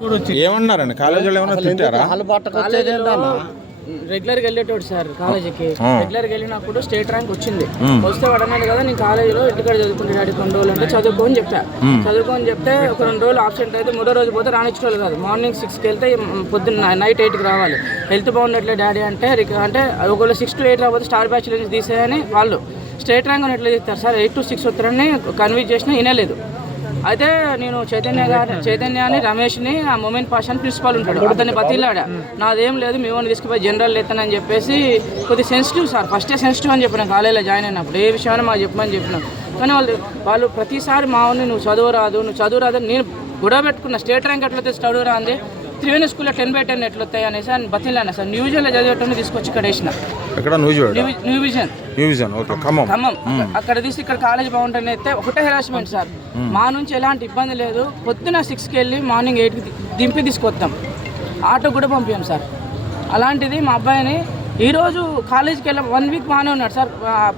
ఏమన్నారండి కాలేజీలో ఏమన్నా తిట్టారా? రెగ్యులర్గా వెళ్ళేటోడు సార్ కాలేజీకి. రెగ్యులర్గా వెళ్ళినప్పుడు స్టేట్ ర్యాంక్ వచ్చింది. వస్తే వాడు అన్నాడు కదా నేను కాలేజీలో ఇంటికాడ చదువుకుంటే డాడీ కొన్ని రోజులు అంటే చదువుకోని చెప్పా. చదువుకోని చెప్తే ఒక 2 రోజులు ఆబ్సెంట్ అయితే 3వ రోజు పోతే రానిచ్చేవాళ్ళు కాదు. మార్నింగ్ 6కి వెళ్తే పొద్దున్న నైట్ 8కి రావాలి. హెల్త్ బాగున్నట్లే డాడీ అంటే ఒకవేళ 6 to 8 రాకపోతే స్టార్ బ్యాచ్ నుంచి తీసేయని వాళ్ళు స్టేట్ ర్యాంక్ అని ఎట్లా చెప్తారు సార్. 8 to 6 వస్తారని కన్విన్స్ చేసినా వినలేదు. అయితే నేను చైతన్యాన్ని రమేష్ని ఆ మొమెంట్ పాషాని ప్రిన్సిపాల్ ఉంటాడు అతన్ని బతిలాడా నాదేం లేదు మీ ఓన్ తీసుకుపోయి జనరల్ ఎత్తానని చెప్పేసి కొద్దిగా సెన్సిటివ్ సార్. ఫస్టే సెన్సిటివ్ అని చెప్పినాం కాలేజీలో జాయిన్ అయినప్పుడు ఏ విషయాన్ని మాకు చెప్పమని చెప్పినాం. కానీ వాళ్ళు ప్రతిసారి మా ఊరిని నువ్వు చదువురాదు నేను గొడవ పెట్టుకున్న స్టేట్ ర్యాంక్ ఎట్లయితే చదువు రాంది త్రివేణి స్కూల్లో 10/10 ఎట్లా వస్తాయి అనేసి అని బతిలాను సార్. న్యూ విజన్లో చదివేటోని తీసుకొచ్చి ఇక్కడ వేసిన. న్యూ విజన్ ఖమ్మం అక్కడ తీసి ఇక్కడ కాలేజ్ బాగుంటుంది అయితే ఒకటే హెరాస్మెంట్ సార్. మా నుంచి ఎలాంటి ఇబ్బంది లేదు. పొద్దున 6కి వెళ్ళి మార్నింగ్ 8కి దింపి తీసుకొస్తాం. ఆటో కూడా పంపించాం సార్. అలాంటిది మా అబ్బాయిని ఈరోజు కాలేజీకి వెళ్ళి 1 వీక్ బాగానే ఉన్నాడు సార్.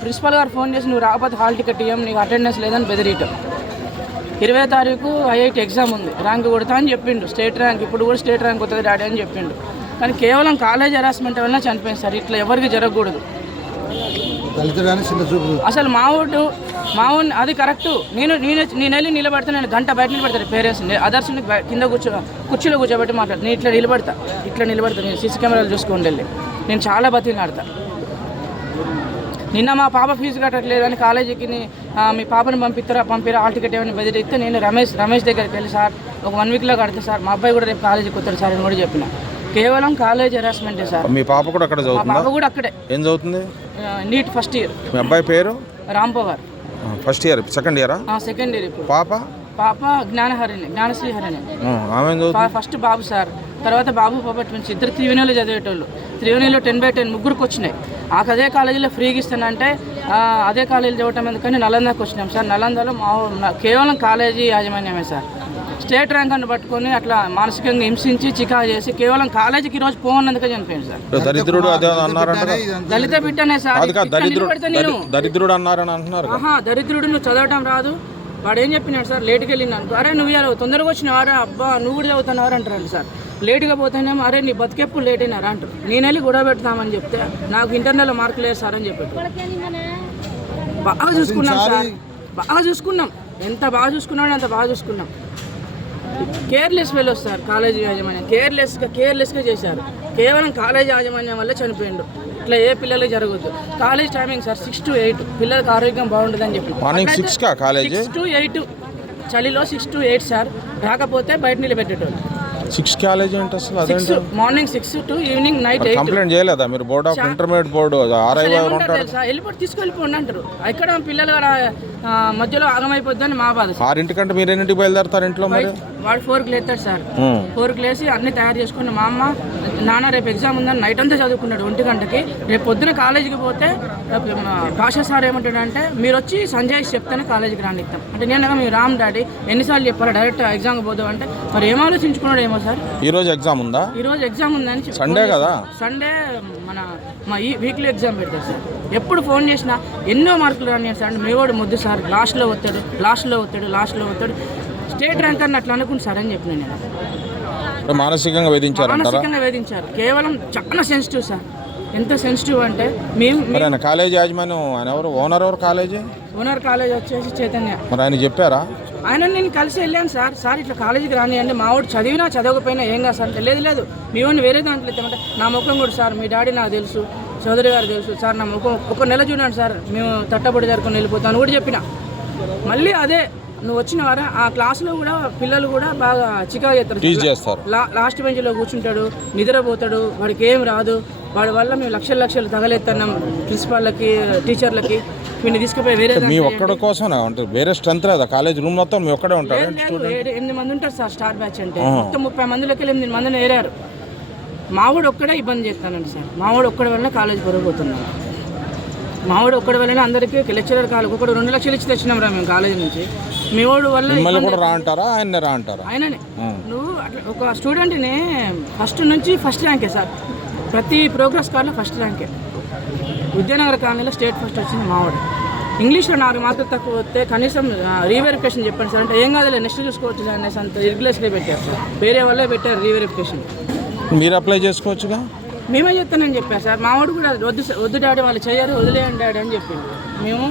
ప్రిన్సిపల్ గారు ఫోన్ చేసి నువ్వు రాకపోతే హాల్ టికెట్ ఇవ్వం నీకు అటెండెన్స్ లేదని బెదిరియటం. 20వ తారీఖు IIT ఎగ్జామ్ ఉంది ర్యాంక్ కొడతా అని చెప్పిండు. స్టేట్ ర్యాంక్ ఇప్పుడు కూడా స్టేట్ ర్యాంక్ వస్తుంది డాడీ అని చెప్పిండు. కానీ కేవలం కాలేజ్ హెరాస్మెంట్ వల్ల చనిపోయింది సార్. ఇట్లా ఎవరికి జరగకూడదు. అసలు మా ఊడు అది కరెక్టు. నేను వెళ్ళి నిలబడతా. నేను గంట బయట నిలబడతాను పేరెంట్స్ని అదర్స్ని కింద కుర్చీలో కూర్చోబెట్టి మాట్లాడు. నేను ఇట్లా నిలబడతా నేను సీసీ కెమెరాలు చూసుకోండి వెళ్ళి నేను చాలా బతిలాడతా. నిన్న మా పాప ఫీజు కట్టట్లేదని కాలేజీకి మీ పాపని పంపిరా హాల్ టికెట్ ఏమైనా బెదిరిస్తే నేను రమేష్ దగ్గరికి వెళ్ళి సార్ ఒక 1 వీక్లో కడితే సార్ మా అబ్బాయి కూడా రేపు కాలేజీకి వస్తాడు సార్ అని కూడా చెప్పిన. కేవలం కాలేజ్ హెరాస్మెంటే సార్. మీ పాప కూడా అక్కడ చదువుతుందా? మా పాప కూడా అక్కడే. ఏం చదువుతుంది? Neat first year. మీ అబ్బాయి పేరు? Ram Pawar. First year second ఇయరా? Second year. ఇప్పుడు పాప జ్ఞానశ్రీ హరిణి. ఫస్ట్ బాబు సార్. తర్వాత బాబు పాప ట్విన్స్. ఇద్దరు త్రివేణిలో చదివేటోళ్ళు. త్రివేణిలో 10/10 ముగ్గురికి వచ్చినాయి. అదే కాలేజీలో ఫ్రీగా ఇస్తానంటే అదే కాలేజీలో చదవటం ఎందుకని నలందాకి వచ్చినాం సార్. నలందాలో కేవలం కాలేజీ యాజమాన్యమే సార్. స్టేట్ ర్యాంక్ అని పట్టుకొని అట్లా మానసికంగా హింసించి చికా చేసి కేవలం కాలేజీకి ఈరోజు పోనందుకే చనిపోయింది సార్. దళిత బిడ్డనే సార్. దరిద్రుడు అన్నారని అంటున్నారు. దరిద్రుడు నువ్వు చదవటం రాదు. వాడు ఏం చెప్పినాడు సార్ లేట్కి వెళ్ళినాను. అరే నువ్వు తొందరగా వచ్చినావారా అబ్బా నువ్వు కూడా చదువుతున్నావారు అంటారు సార్. లేట్గా పోతేనేమో అరే నీ బతికెప్పుడు లేట్ అయినారా అంటారు. నేను వెళ్ళి గొడవ పెడతామని చెప్తే నాకు ఇంటర్నల్ మార్కులు లేదు సార్ అని చెప్పాడు. బాగా చూసుకున్నాం సార్. బాగా చూసుకున్నాం. ఎంత బాగా చూసుకున్నాడో అంత బాగా చూసుకున్నాం. Careless fellows sir. కాలేజీ యాజమాన్యం కేర్లెస్గా చేశారు. కేవలం కాలేజీ యాజమాన్యం వల్ల చనిపోయిండు. ఇట్లా ఏ పిల్లలకి జరగదు. కాలేజ్ టైమింగ్ సార్ 6 to 8 పిల్లలకి ఆరోగ్యం బాగుంటుందని చెప్పి 6 to 8 చలిలో 6 to 8 సార్. రాకపోతే బయట నిలబెట్టేటోళ్ళు. 6 కాలేజ్ అంటే అసలు అదేంటి? Morning 6 to evening night 8. Complaint చేయలేదా మీరు? బోర్డ్ ఆఫ్ ఇంటర్మీడియట్ బోర్డు వెళ్ళిపోయి తీసుకెళ్ళిపోండి అంటారు. ఇక్కడ పిల్లలు మధ్యలో ఆగమైపోద్దని మా బాధ. 6 మీరు ఎన్నింటికి బయలుదేరుతారు ఇంట్లో? మరి వాడు 4కి లేస్తాడు సార్. 4కి లేసి అన్ని తయారు చేసుకుని మా అమ్మ నాన్న రేపు ఎగ్జామ్ ఉందని నైట్ అంతా చదువుకున్నాడు 1 గంటకి. రేపు పొద్దున కాలేజీకి పోతే భాషా సార్ ఏమంటాడంటే మీరు వచ్చి సంజయ్ చెప్తానే కాలేజీకి రానిస్తాం అంటే నేను మీరు రామ్ డాడీ ఎన్నిసార్లు చెప్పారు డైరెక్ట్ ఎగ్జామ్కి పోదాం అంటే మరి ఏం ఆలోచించుకున్నాడు ఏమో సార్. ఈ రోజు ఎగ్జామ్ ఉందా? ఈ రోజు ఎగ్జామ్ ఉందని సండే కదా. సండే మా ఈ వీక్లీ ఎగ్జామ్ పెడతారు సార్. ఎప్పుడు ఫోన్ చేసినా ఎన్నో మార్కులు రాని సార్ అంటే మీ వాడు ముద్దు సార్ లాస్ట్లో వస్తాడు స్టేట్ ర్యాంక్ అని అట్లా అనుకుంటు సార్ అని చెప్పిన నేను. మానసికంగా వేధించారు. కేవలం చాలా సెన్సిటివ్ సార్. ఎంత సెన్సిటివ్ అంటే మేము కాలేజ్ యాజమాన్యం ఆయన ఎవరు? ఓనర్ కాలేజ్ వచ్చేసి చైతన్య. మరి ఆయన చెప్పారా? ఆయన నేను కలిసి వెళ్ళాను సార్ ఇట్లా కాలేజీకి రానియండి మా వాడు చదివినా చదవకపోయినా ఏం కాదు సార్. లేదు మీ వాడిని వేరే దాంట్లో ఇస్తామంటే నా ముఖం కూడా సార్ మీ డాడీ నాకు తెలుసు చౌదరి గారు తెలుసు సార్ నా ముఖం 1 నెల చూడండి సార్ మేము తట్టబడి జరుపుకొని వెళ్ళిపోతాను కూడా చెప్పిన. మళ్ళీ అదే నువ్వు వచ్చిన వారా ఆ క్లాస్లో కూడా పిల్లలు కూడా బాగా చికా చేస్తారు. లాస్ట్ బెంచ్లో కూర్చుంటాడు నిద్రపోతాడు వాడికి ఏం రాదు. వాడి వల్ల మేము లక్షలు తగలేస్తున్నాం ప్రిన్సిపాల్లకి టీచర్లకి. వీడిని తీసుకుపోయి వేరే మీ ఒక్కడి కోసం వేరే స్ట్రెంత్ లేదా? కాలేజ్ రూమ్ మొత్తం మీ ఒక్కడే ఉంటారు? 8 మంది ఉంటారు సార్. స్టార్ బ్యాచ్ అంటే మొత్తం 30 మందిలోకి 8 మందిని ఏరారు. మావాడు ఒక్కడే ఇబ్బంది చేస్తానండి సార్. మావాడు ఒక్కడి వల్ల కాలేజ్ పొరగబోతున్నాను. మావాడు ఒక్కడి వల్లనే అందరికీ లెక్చరర్ కాలేజ్ 2 లక్షలు ఇచ్చి తెచ్చినాం రా మేము కాలేజీ నుంచి. మీ వాడు వల్ల ఆయననే. నువ్వు అట్లా ఒక స్టూడెంట్ని ఫస్ట్ నుంచి ఫస్ట్ ర్యాంకే సార్. ప్రతి ప్రోగ్రెస్ కార్డులో ఫస్ట్ ర్యాంకే. విద్యానగర్ కాలనీలో స్టేట్ ఫస్ట్ వచ్చింది మావాడు. ఇంగ్లీష్లో 4 మార్కులు తక్కువ వస్తే కనీసం రీవెరిఫికేషన్ చెప్పండి సార్ అంటే ఏం కాదులే నెక్స్ట్ చూసుకోవచ్చు అనేసి అంత ఇర్గ్యులర్స్గా పెట్టారు సార్ వేరే వాళ్ళే పెట్టారు రీవెరిఫికేషన్. మీరు అప్లై చేసుకోవచ్చుగా. మేమే చెప్తానని చెప్పాను సార్ మా వాడు కూడా వద్దు డాడీ వాళ్ళు చేయరు వదిలేయండి డాడీ అని చెప్పిండు. మేము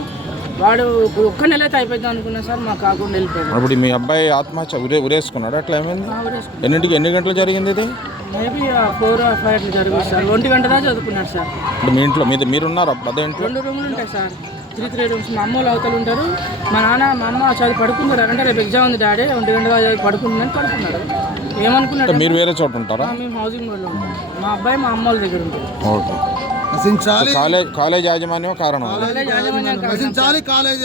వాడు ఒక్క నెల అయితే అయిపోయింది అనుకున్నాం సార్ మాకు కాకుండా వెళ్ళిపోయాడు. అప్పుడు మీ అబ్బాయి ఆత్మహత్య ఉరేసుకున్నాడు అట్లా ఏమైంది? ఎన్ని గంటలు జరిగింది ఇది? మేబీ 4 or 5 అట్లా జరుగుతుంది సార్. 1 గంట దాకా చదువుకున్నాడు సార్. ఇప్పుడు మీ ఇంట్లో మీరున్నారు అదే ఇంట్లో? 2 రూములు ఉంటాయి సార్, 3 రూమ్స్. మా అమ్మ వాళ్ళు అవతలు ఉంటారు, మా అమ్మ చదివి పడుకుంటారు అంటే రేపు ఎగ్జామ్ ఉంది డాడీ 1 గంట దాకా చదివి పడుకుంటుందని పడుకున్నాడు. ఏమనుకున్నాడు? మీరు వేరే చోట ఉంటారా? మేము హౌసింగ్ బోర్డులో ఉంటాం. మా అబ్బాయి మా అమ్మ వాళ్ళ దగ్గర ఉంటారు. ఓకే. కాలేజ్ యాజమాన్యం కారణం. కాలేజ్ యాజమాన్యం కారణం.